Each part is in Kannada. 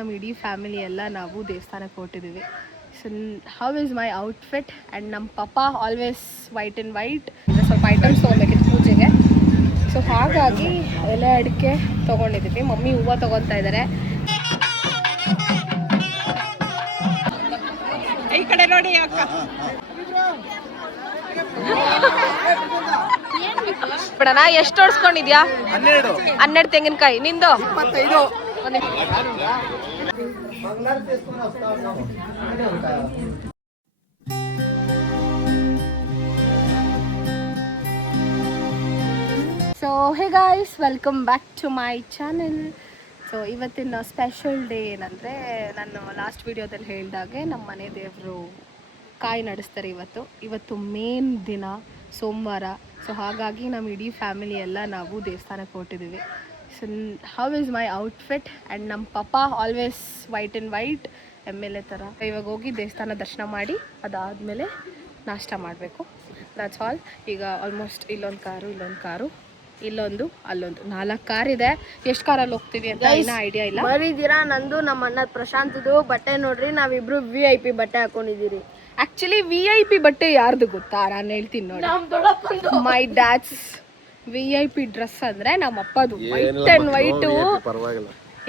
ನಮ್ಮ ಇಡೀ ಫ್ಯಾಮಿಲಿ ಎಲ್ಲ ನಾವು ದೇವಸ್ಥಾನಕ್ಕೆ ಹೊರಟಿದ್ದೀವಿ. So how is my outfit and ನಮ್ಮ ಪಪ್ಪ ಆಲ್ವೇಸ್ ವೈಟ್ ಆ್ಯಂಡ್ ವೈಟ್ ಸ್ವಲ್ಪ ಐಟಮ್ಸ್ ತೊಗೊಬೇಕಿತ್ತು ಪೂಜೆಗೆ. ಸೊ ಹಾಗಾಗಿ ಎಲೆ ಅಡಿಕೆ ತೊಗೊಂಡಿದ್ದೀವಿ. ಮಮ್ಮಿ ಹೂವು ತೊಗೊತಾ ಇದ್ದಾರೆ. ಈ ಕಡೆ ನೋಡಿ ಅಕ್ಕ ಬಿಡೋಣ. ಎಷ್ಟು ಓಡಿಸ್ಕೊಂಡಿದ್ಯಾ? 12 ತೆಂಗಿನಕಾಯಿ. ನಿಂದು 25. So hey guys, welcome back to my channel. So ಇವತ್ತಿನ ಸ್ಪೆಷಲ್ ಡೇ ಏನಂದರೆ, ನಾನು ಲಾಸ್ಟ್ ವಿಡಿಯೋದಲ್ಲಿ ಹೇಳಿದಾಗೆ ನಮ್ಮ ಮನೆ ದೇವರು ಕಾಯಿ ನಡೆಸ್ತಾರೆ. ಇವತ್ತು ಮೇನ್ ದಿನ, ಸೋಮವಾರ. ಸೊ ಹಾಗಾಗಿ ನಮ್ಮ ಇಡೀ ಫ್ಯಾಮಿಲಿ ಎಲ್ಲ ನಾವು ದೇವಸ್ಥಾನಕ್ಕೆ ಹೊರಟಿದ್ದೀವಿ. So how is my outfit and ನಮ್ಮ ಪಪ್ಪ always white and white MLA ಥರ. ಇವಾಗ ಹೋಗಿ ದೇವಸ್ಥಾನ ದರ್ಶನ ಮಾಡಿ ಅದಾದಮೇಲೆ ನಾಷ್ಟ ಮಾಡಬೇಕು. That's all. ಈಗ ಆಲ್ಮೋಸ್ಟ್ ಇಲ್ಲೊಂದು ಕಾರು, ಇಲ್ಲೊಂದು, ಅಲ್ಲೊಂದು 4 ಕಾರ್ ಇದೆ. ಎಷ್ಟು ಕಾರಲ್ಲಿ ಹೋಗ್ತೀವಿ ಅಂತ ಇನ್ನೂ ಐಡಿಯಾ ಇಲ್ಲ. ಬರೀದಿರಾ? ನಂದು ನಮ್ಮ ಅಣ್ಣ ಪ್ರಶಾಂತ್ದು ಬಟ್ಟೆ ನೋಡ್ರಿ, ನಾವಿಬ್ರು VIP ಬಟ್ಟೆ ಹಾಕೊಂಡಿದ್ದೀರಿ. ಆ್ಯಕ್ಚುಲಿ VIP ಬಟ್ಟೆ ಯಾರ್ದು ಗೊತ್ತಾ? ನಾನು ಹೇಳ್ತೀನಿ ನೋಡಿ. ಮೈ ಡ್ಯಾಡ್ಸ್ VIP ಡ್ರೆಸ್ ಅಂದರೆ ನಮ್ಮಪ್ಪದು. ವೈಟ್ ಆ್ಯಂಡ್ ವೈಟು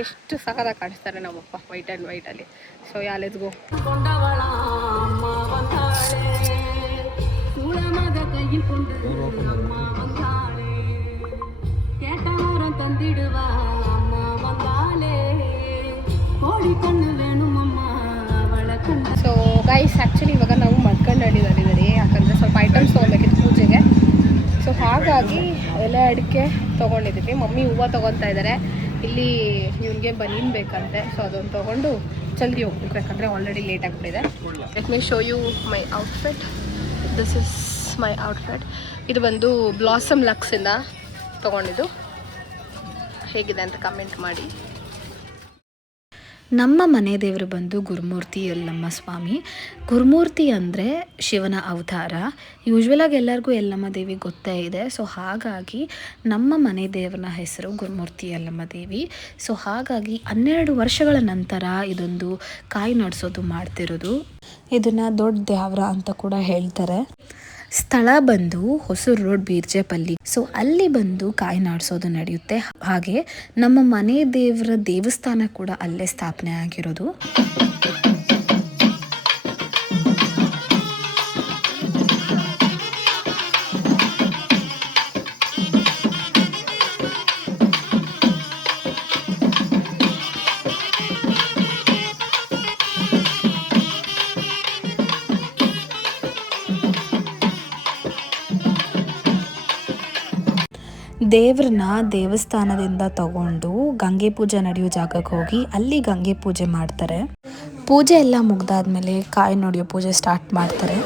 ಎಷ್ಟು ಸಖತ್ತಾಗಿ ಕಾಣಿಸ್ತಾರೆ ನಮ್ಮಪ್ಪ ವೈಟ್ ಆ್ಯಂಡ್ ವೈಟಲ್ಲಿ. So yeah let's go. So guys, actually ಇವಾಗ ನಾವು ಮಡ್ಕಂಡಳ್ಳಿದಲ್ಲಿದ್ದೀವಿ. ಯಾಕಂದರೆ ಸ್ವಲ್ಪ ಐಟಮ್ಸ್ ತೊಗೊಬೇಕಿತ್ತು ಪೂಜೆಗೆ. ಸೊ ಹಾಗಾಗಿ ಎಲೆ ಅಡಿಕೆ ತೊಗೊಂಡಿದ್ದೀವಿ. ಮಮ್ಮಿ ಹೂವು ತೊಗೊತಾ ಇದ್ದಾರೆ. ಇಲ್ಲಿ ಇವನಿಗೆ ಬನೀನ್ ಬೇಕಂತೆ. ಸೊ ಅದೊಂದು ತೊಗೊಂಡು ಜಲ್ದಿ ಹೋಗ್ಬೇಕು, ಯಾಕಂದರೆ ಆಲ್ರೆಡಿ ಲೇಟ್ ಆಗಿಬಿಟ್ಟಿದೆ. Let me show you my outfit. This is my outfit. ಇದು ಬಂದು ಬ್ಲಾಸಮ್ ಲಕ್ಸಿಂದ ತೊಗೊಂಡಿದ್ದು. ಹೇಗಿದೆ ಅಂತ ಕಮೆಂಟ್ ಮಾಡಿ. ನಮ್ಮ ಮನೆ ದೇವರು ಬಂದು ಗುರುಮೂರ್ತಿ ಯಲ್ಲಮ್ಮ ಸ್ವಾಮಿ. ಗುರುಮೂರ್ತಿ ಅಂದರೆ ಶಿವನ ಅವತಾರ. ಯೂಶ್ವಲಾಗಿ ಎಲ್ಲರಿಗೂ ಯಲ್ಲಮ್ಮ ದೇವಿ ಗೊತ್ತೇ ಇದೆ. ಸೊ ಹಾಗಾಗಿ ನಮ್ಮ ಮನೆ ದೇವರ ಹೆಸರು ಗುರುಮೂರ್ತಿ ಯಲ್ಲಮ್ಮ ದೇವಿ. ಸೊ ಹಾಗಾಗಿ 12 ವರ್ಷಗಳ ನಂತರ ಇದೊಂದು ಕಾಯಿ ನಡೆಸೋದು ಮಾಡ್ತಿರೋದು. ಇದನ್ನು ದೊಡ್ಡ ದ್ಯಾವ್ರ ಅಂತ ಕೂಡ ಹೇಳ್ತಾರೆ. ಸ್ಥಳ ಬಂದು ಹೊಸೂರು ರೋಡ್, ಬೀರ್ಜೆಪಲ್ಲಿ. ಸೊ ಅಲ್ಲಿ ಬಂದು ಕಾಯಿ ನಾಡಿಸೋದು ನಡೆಯುತ್ತೆ. ಹಾಗೆ ನಮ್ಮ ಮನೆ ದೇವರ ದೇವಸ್ಥಾನ ಕೂಡ ಅಲ್ಲೇ ಸ್ಥಾಪನೆ ಆಗಿರೋದು. ದೇವ್ರನ್ನ ದೇವಸ್ಥಾನದಿಂದ ತಗೊಂಡು ಗಂಗೆ ಪೂಜೆ ನಡೆಯೋ ಜಾಗಕ್ಕೆ ಹೋಗಿ ಅಲ್ಲಿ ಗಂಗೆ ಪೂಜೆ ಮಾಡ್ತಾರೆ. ಪೂಜೆ ಎಲ್ಲ ಮುಗ್ದಾದ್ಮೇಲೆ ಕಾಯಿ ನೋಡಿಯೋ ಪೂಜೆ ಸ್ಟಾರ್ಟ್ ಮಾಡ್ತಾರೆ.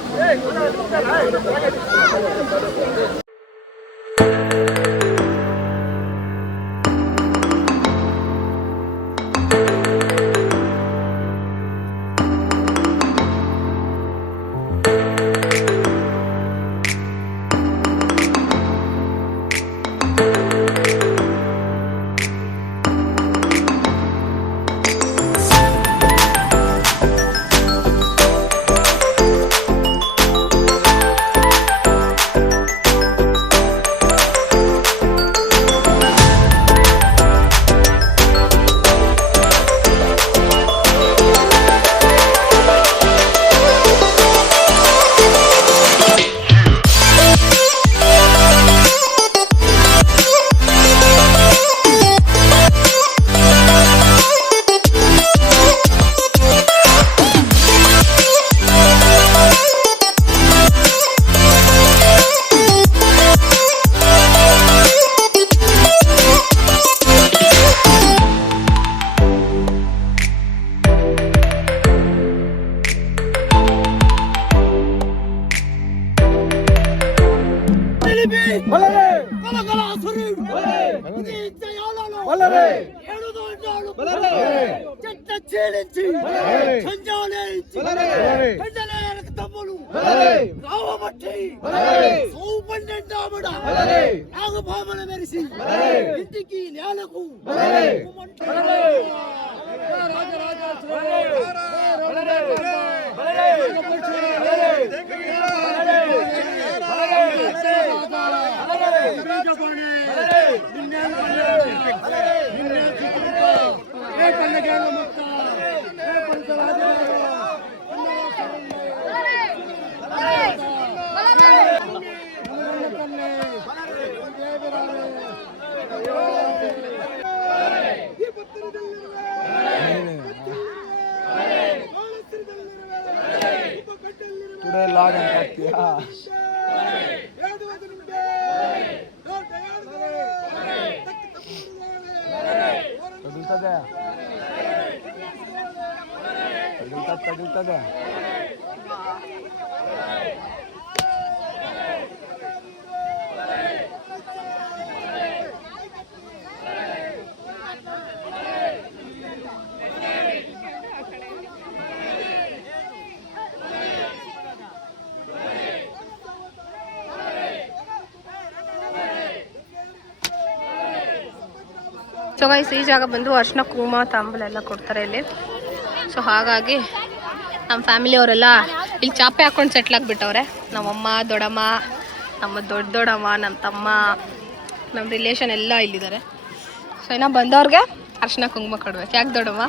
చీలించి సంజాలించి పెండలేలకు తమ్ములు రావబట్టి సౌపన్నెండాముడ నాగభామన మెరిసి ఇంటికి నేలకు ತಗುಲ್ತದೆ ಸೊ ಗೈಸ್ ಈ ಜಾಗ ಬಂದು ಅರ್ಶಿನ ಕುಂಕುಮ ತಾಂಬೂಲ ಎಲ್ಲ ಕೊಡ್ತಾರೆ ಇಲ್ಲಿ. ಸೊ ಹಾಗಾಗಿ ನಮ್ಮ ಫ್ಯಾಮಿಲಿಯವರೆಲ್ಲ ಇಲ್ಲಿ ಚಾಪೆ ಹಾಕೊಂಡು ಸೆಟ್ಲ್ ಆಗಿಬಿಟ್ಟವ್ರೆ. ನಮ್ಮಮ್ಮ, ದೊಡ್ಡಮ್ಮ, ನಮ್ಮ ದೊಡ್ಡಮ್ಮ, ನಮ್ಮ ತಮ್ಮ, ನಮ್ಮ ರಿಲೇಷನ್ ಎಲ್ಲ ಇಲ್ಲಿದ್ದಾರೆ. ಸೊ ಇನ್ನು ಬಂದವ್ರಿಗೆ ಅರ್ಶಿನ ಕುಂಕುಮ ಕೊಡ್ಬೇಕು. ಯಾಕೆ ದೊಡ್ಡಮ್ಮ?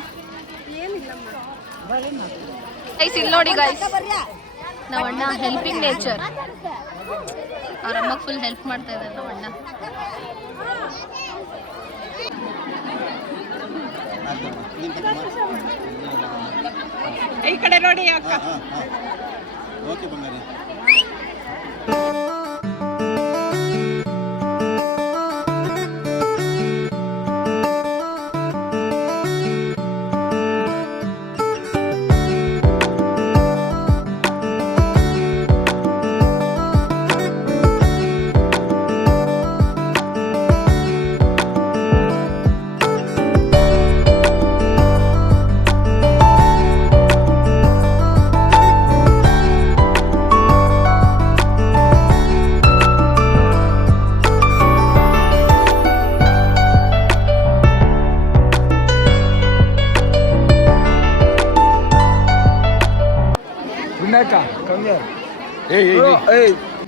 ಗೈಸ್ ಇಲ್ಲಿ ನೋಡಿ ಗೈಸ್, ನಮ್ಮ ಅಣ್ಣ ಹೆಲ್ಪಿಂಗ್ ನೇಚರ್. ಅವ್ರ ಅಮ್ಮಗೆ ಫುಲ್ ಹೆಲ್ಪ್ ಮಾಡ್ತಾ ಇದ್ದಾರೆ ನಮ್ಮ ಅಣ್ಣ. ಈ ಕಡೆ ನೋಡಿ ಅಕ್ಕ. ಓಕೆ ಬಂಗಾರಿ.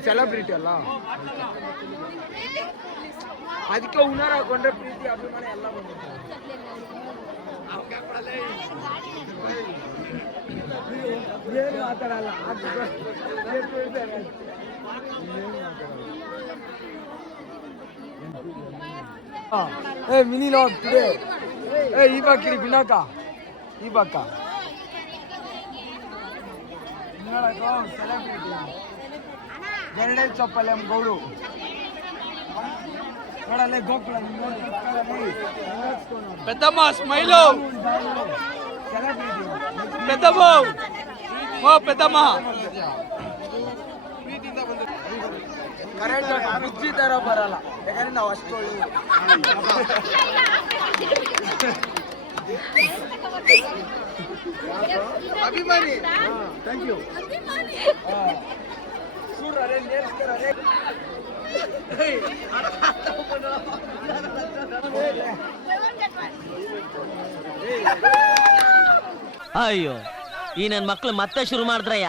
ಸೆಲೆಬ್ರಿಟಿ ಅಲ್ಲ, ಅದಕ್ಕೆ ಹುನಾರ ಹಾಕೊಂಡ್ರೆ ಪ್ರೀತಿ ಅಭಿಮಾನ ಎಲ್ಲ ಬಂದಿದೆ. ಏನು ಮಾತಾಡಲ್ಲ, ಮಿನಿ ಲಾಗ್ ಟುಡೇ. ಈ ಬಾಕಿರಿ ಬಿನಾಕ, ಈ ಬಾಕ ಸೆಲೆಬ್ರಿಟಿ ಎರಡೇ ಚಪ್ಪಲ್ಲಿ ಗೌಡು ನೋಡಲ್ಲೇ ಗೋಕುಲ పెద్దమ్మ స్మైలు ಸೆಲೆಬ್ರಿಟಿ పెద్దమ్మ ఓ పెద్దమ్మ ಕರೆಕ್ಟ್ ಬುದ್ಧಿ ತರ ಬರಲ್ಲ, ಯಾಕಂದ್ರೆ ನಾವು ಅಷ್ಟು ಅಭಿಮಾನಿ. Thank you. ಸೂರ್ಯ ನೇರ್ಸ್ತಾರೆ. ಅಯ್ಯೋ, ಈ ನನ್ನ ಮಕ್ಳು ಮತ್ತೆ ಶುರು ಮಾಡಿದ್ರಯ್ಯ.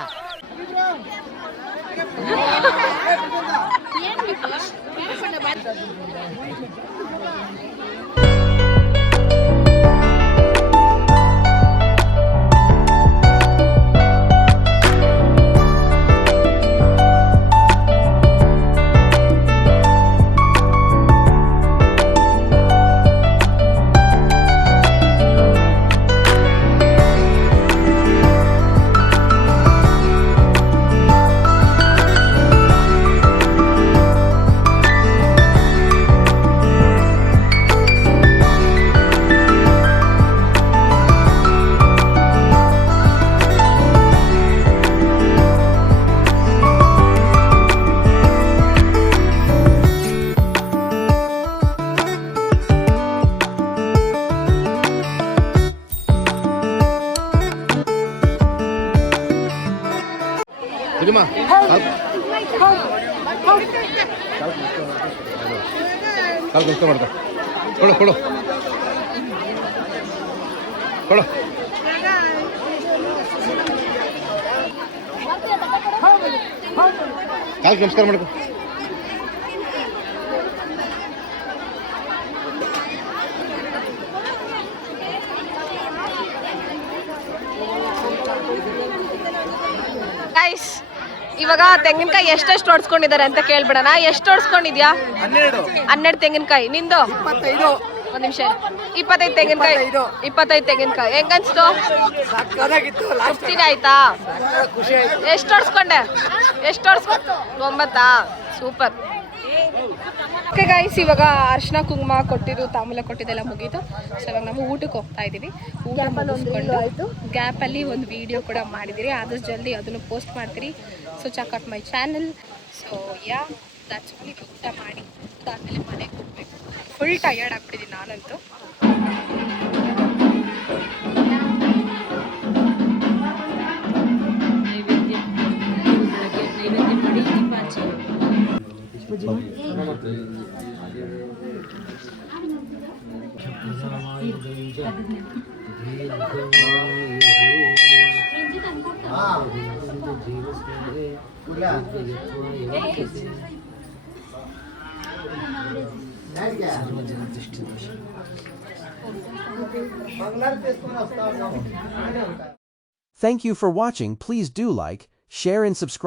ಪೂಜಮ್ಮ ಕಾಲು ನಮಸ್ಕಾರ ಮಾಡ್ಕೊ ಕೊಡು ಕೊಡು ಕೊಡು ಕಾಲು ನಮಸ್ಕಾರ ಮಾಡ್ಕೊ ಗೈಸ್ ಇವಾಗ ತೆಂಗಿನಕಾಯಿ ಎಷ್ಟೆಷ್ಟು ಹೊಡ್ಸ್ಕೊಂಡಿದ್ದಾರೆ ಅಂತ ಕೇಳ್ಬಿಡೋಣ. ಎಷ್ಟು ಹೊಡ್ಸ್ಕೊಂಡಿದ್ಯಾ? 12 ತೆಂಗಿನಕಾಯಿ. ನಿಂದು? 25. ಒಂದ್ ನಿಮಿಷ. 25 ತೆಂಗಿನಕಾಯಿ. 25 ತೆಂಗಿನಕಾಯಿ. ಹೆಂಗನ್ಸ್ತು? ಸಕ್ಕತ್ತಾಗಿತ್ತು ಲಾಸ್ಟ್ 15 ಆಯ್ತಾ? ಖುಷಿ ಆಯ್ತು. ಎಷ್ಟು ಹೊಡ್ಸ್ಕೊಂಡೆ? ಎಷ್ಟು ಹೊಡ್ಸ್ಕೊಂಡೆ? 9. ಸೂಪರ್. ಓಕೆ ಗೈಸ್, ಇವಾಗ ಅರ್ಶಿನ ಕುಂಕುಮ ಕೊಟ್ಟಿದ್ದು, ತಾಂಬೂಲ ಕೊಟ್ಟಿದ್ದೆಲ್ಲ ಮುಗೀತು. ಸೊ ಇವಾಗ ನಾವು ಊಟಕ್ಕೆ ಹೋಗ್ತಾ ಇದ್ದೀವಿ. ಊಟ ಮುಗಿಸ್ಕೊಂಡು ಗ್ಯಾಪಲ್ಲಿ ಒಂದು ವಿಡಿಯೋ ಕೂಡ ಮಾಡಿದ್ದೀರಿ. ಆದಷ್ಟು ಜಲ್ದಿ ಅದನ್ನು ಪೋಸ್ಟ್ ಮಾಡ್ತೀರಿ. So check out my channel. So yeah that's all. ಊಟ ಮಾಡಿ ಅದಾದಮೇಲೆ ಮನೆಗೆ ಹೋಗ್ಬೇಕು. ಫುಲ್ ಟಯರ್ಡ್ ಆಗ್ಬಿಟ್ಟಿದ್ದೀನಿ ನಾನಂತೂ. Thank you for watching. Please do like, share and subscribe.